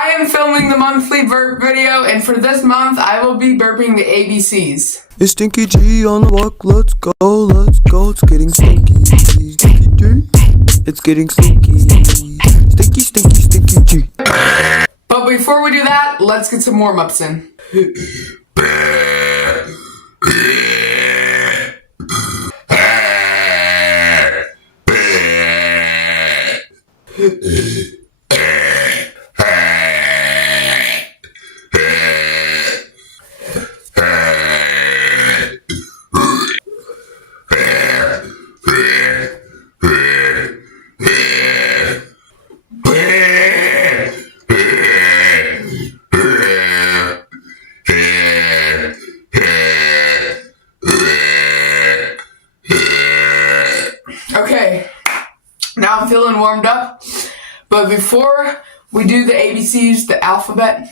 I am filming the monthly burp video, and for this month, I will be burping the ABCs. It's Stinky G on the walk, let's go, it's getting stinky. Stinky G, it's getting stinky. Stinky, stinky, stinky G. But before we do that, let's get some warm-ups in. Okay, now I'm feeling warmed up, but before we do the ABCs, the alphabet,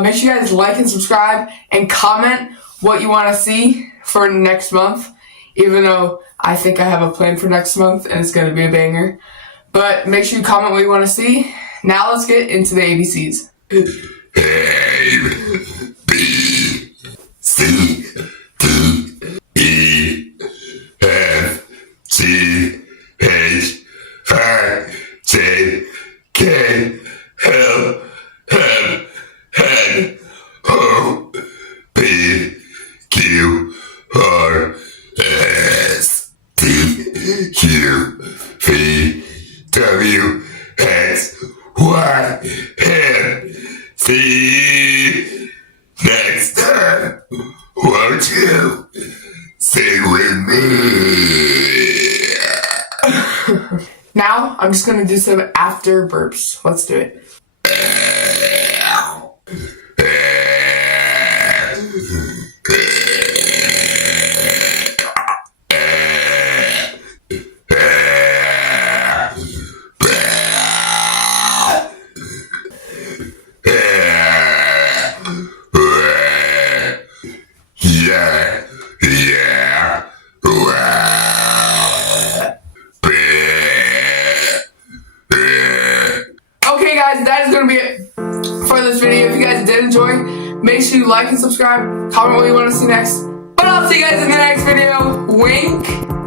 make sure you guys like and subscribe and comment what you want to see for next month, even though I think I have a plan for next month and it's going to be a banger. But make sure you comment what you want to see. Now let's get into the ABCs. A, B, C, D, E, F, G, H, I, J, K, L, M, N, O, P, Q, R, S, T, U, V, W, X, Y, and Z. Next time, won't you sing with me? Now I'm just going to do some after burps. Let's do it. Okay guys, that is going to be it for this video. If you guys did enjoy, make sure you like and subscribe, comment what you want to see next. But I'll see you guys in the next video. Wink.